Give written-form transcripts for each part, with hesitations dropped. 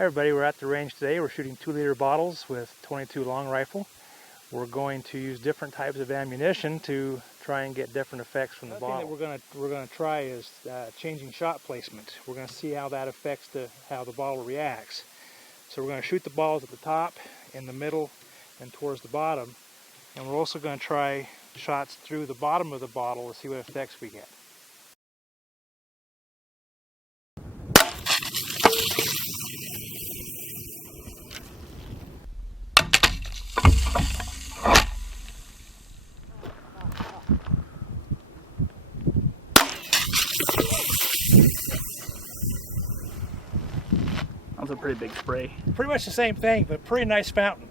Hi everybody, we're at the range today. We're shooting 2-liter bottles with 22 long rifle. We're going to use different types of ammunition to try and get different effects from the bottle. The thing that we're going to try is changing shot placement. We're going to see how that affects how the bottle reacts. So we're going to shoot the balls at the top, in the middle, and towards the bottom. And we're also going to try shots through the bottom of the bottle to see what effects we get. That was a pretty big spray. Pretty much the same thing, but pretty nice fountain.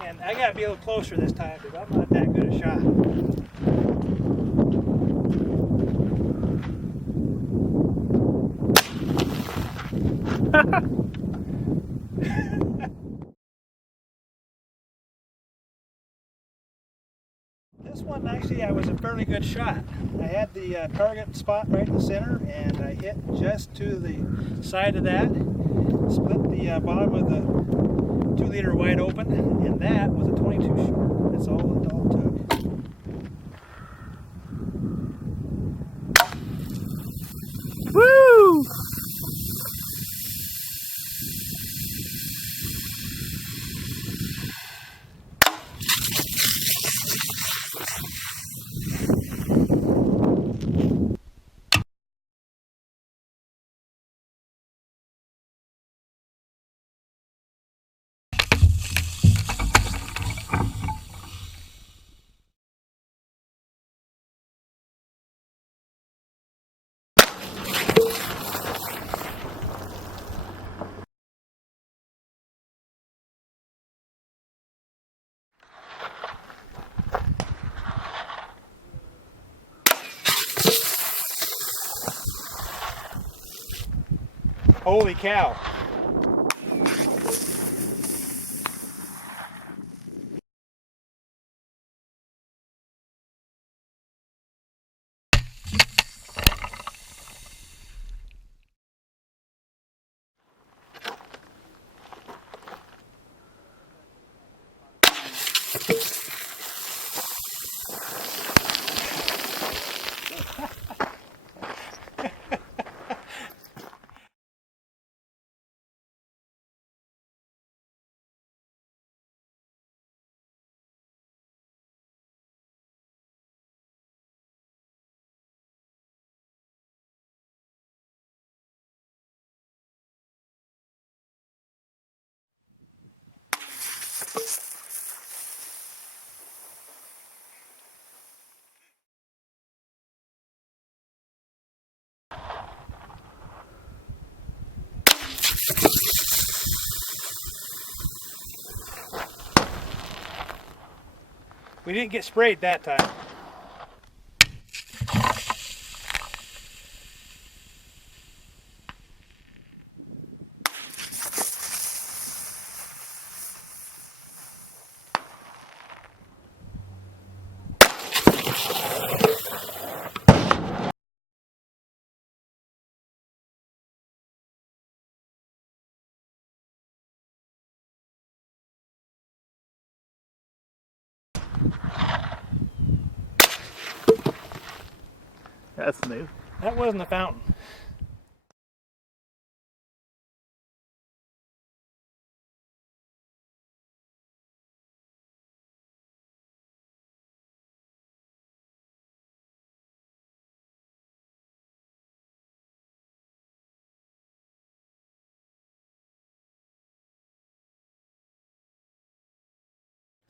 And I gotta be a little closer this time because I'm not that good a shot. This one actually was a fairly good shot. I had the target spot right in the center and I hit just to the side of that, split the bottom of the 2-liter wide open, and that was a 22 short. That's all it took. Woo! Holy cow. We didn't get sprayed that time. That's new. That wasn't a fountain.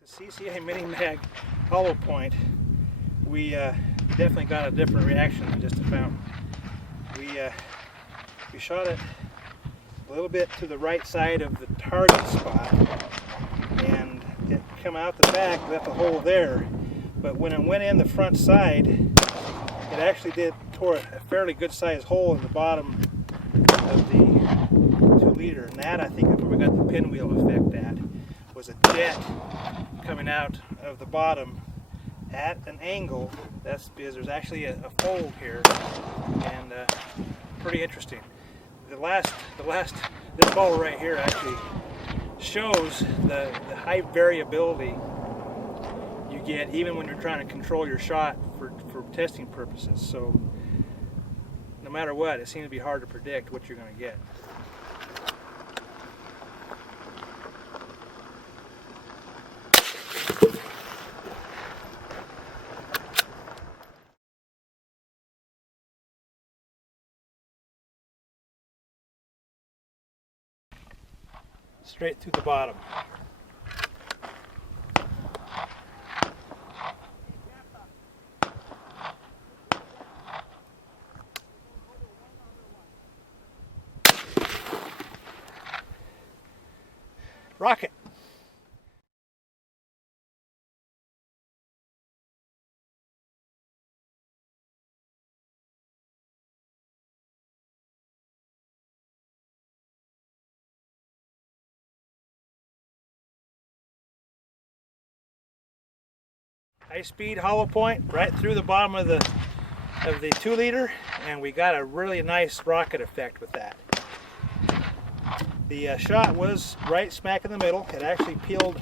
The CCA Mini Mag hollow point, we definitely got a different reaction than just a fountain. We shot it a little bit to the right side of the target spot, and it come out the back, left a hole there. But when it went in the front side, it actually tore a fairly good sized hole in the bottom of the 2 that I think is where we got the pinwheel effect at, was a jet coming out of the bottom at an angle. That's because there's actually a fold here, and pretty interesting. This ball right here actually shows the high variability you get even when you're trying to control your shot for testing purposes. So no matter what, it seems to be hard to predict what you're going to get. Straight through the bottom. Rocket. High speed hollow point right through the bottom of the 2-liter, and we got a really nice rocket effect with that. The shot was right smack in the middle. It actually peeled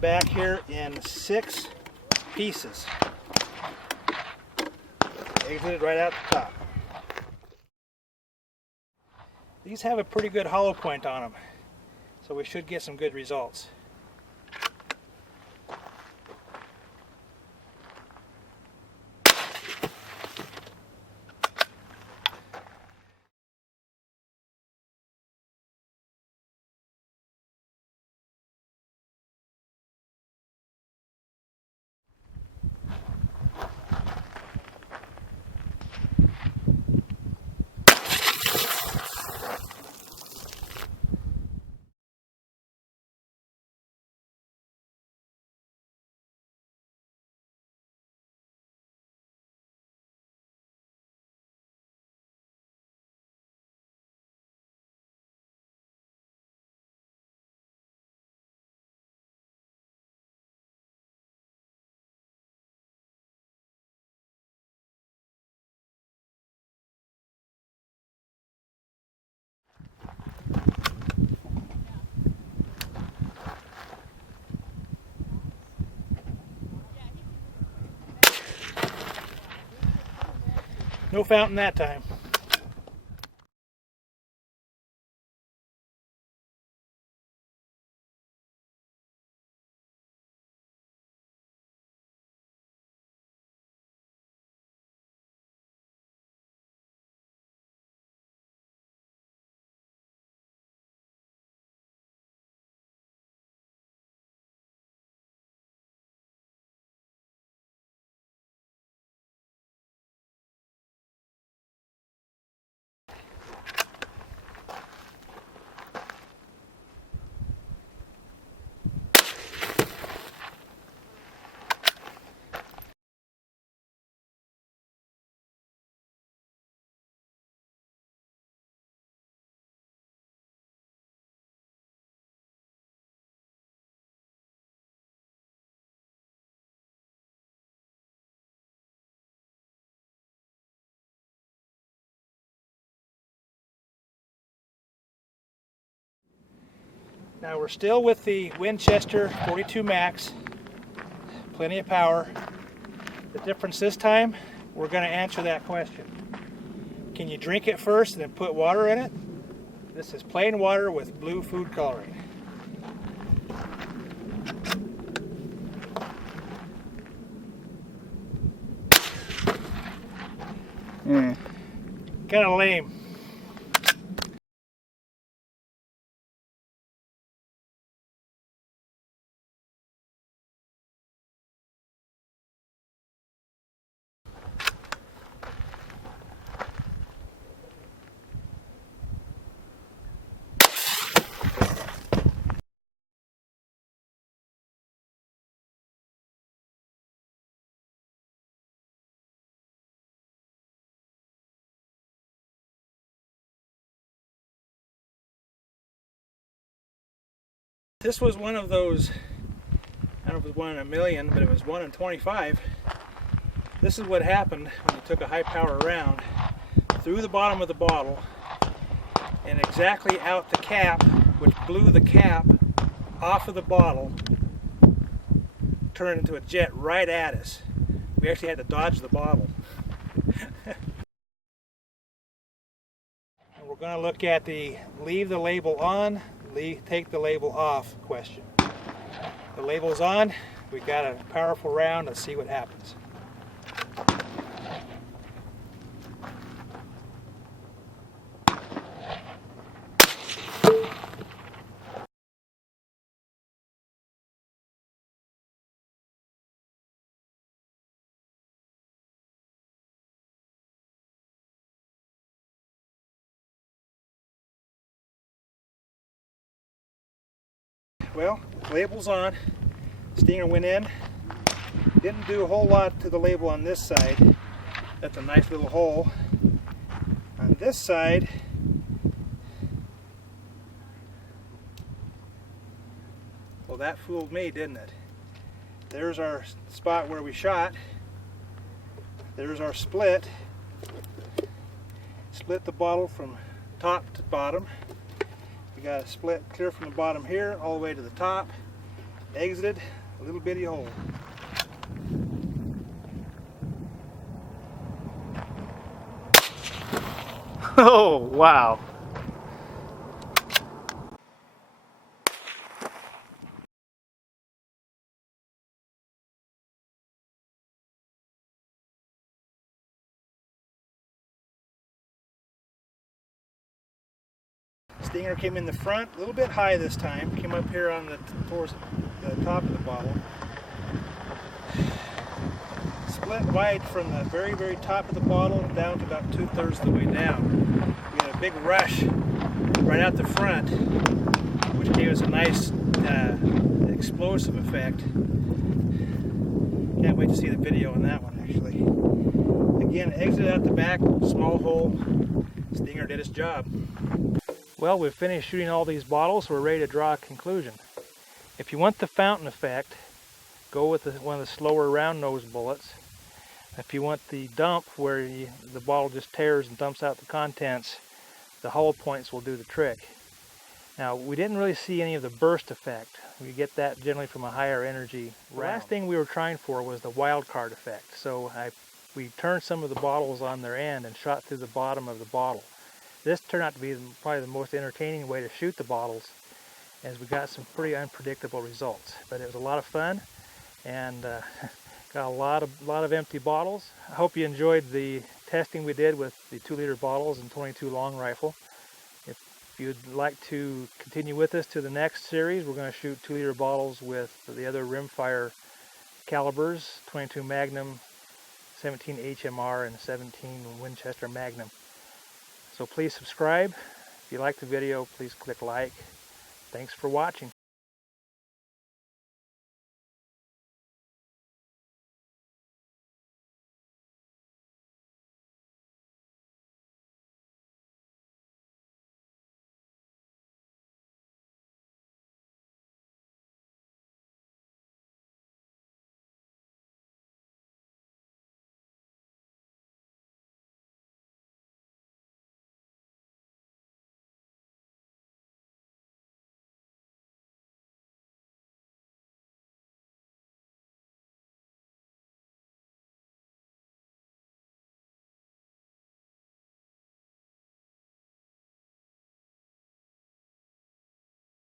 back here in 6 pieces. Exited right out the top. These have a pretty good hollow point on them, so we should get some good results. No fountain that time. Now we're still with the Winchester 42 Max, plenty of power. The difference this time, we're going to answer that question. Can you drink it first and then put water in it? This is plain water with blue food coloring. Kind of lame. This was one of those, I don't know if it was 1 in a million, but it was 1 in 25. This is what happened when you took a high power round through the bottom of the bottle and exactly out the cap, which blew the cap off of the bottle, turned into a jet right at us. We actually had to dodge the bottle. And we're going to look at the leave the label on, take the label off question. The label's on, we got a powerful round, let's see what happens. Well, label's on, stinger went in, didn't do a whole lot to the label on this side. That's a nice little hole. On this side, well, that fooled me, didn't it? There's our spot where we shot. There's our split. Split the bottle from top to bottom. We got a split clear from the bottom here all the way to the top. Exited a little bitty hole. Oh, wow. Stinger came in the front, a little bit high this time. Came up here on towards the top of the bottle. Split wide from the very, very top of the bottle down to about 2/3 of the way down. We had a big rush right out the front, which gave us a nice explosive effect. Can't wait to see the video on that one, actually. Again, exit out the back, small hole. Stinger did its job. Well, we've finished shooting all these bottles. We're ready to draw a conclusion. If you want the fountain effect, go with one of the slower round nose bullets. If you want the dump where the bottle just tears and dumps out the contents, the hollow points will do the trick. Now, we didn't really see any of the burst effect. We get that generally from a higher energy round. The last thing we were trying for was the wild card effect. So we turned some of the bottles on their end and shot through the bottom of the bottle. This turned out to be probably the most entertaining way to shoot the bottles, as we got some pretty unpredictable results. But it was a lot of fun, and got a lot of empty bottles. I hope you enjoyed the testing we did with the 2-liter bottles and 22 long rifle. If you'd like to continue with us to the next series, we're going to shoot 2-liter bottles with the other Rimfire calibers, 22 Magnum, 17 HMR, and 17 Winchester Magnum. So please subscribe. If you like the video, please click like. Thanks for watching.